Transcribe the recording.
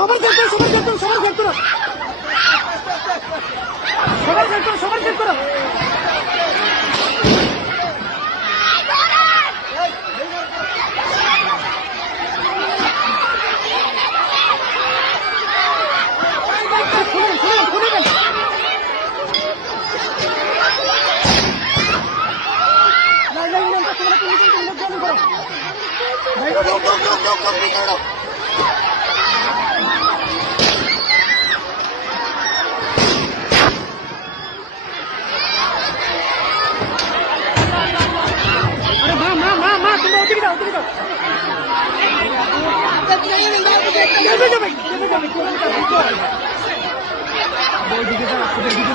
সবার চেক করো সবার চেক করো সবার চেক করো সবার চেক করো সবার চেক করো No, no, no, no, no, no, no, no, no, no, no, no, no, no, no, no, ওইদিকে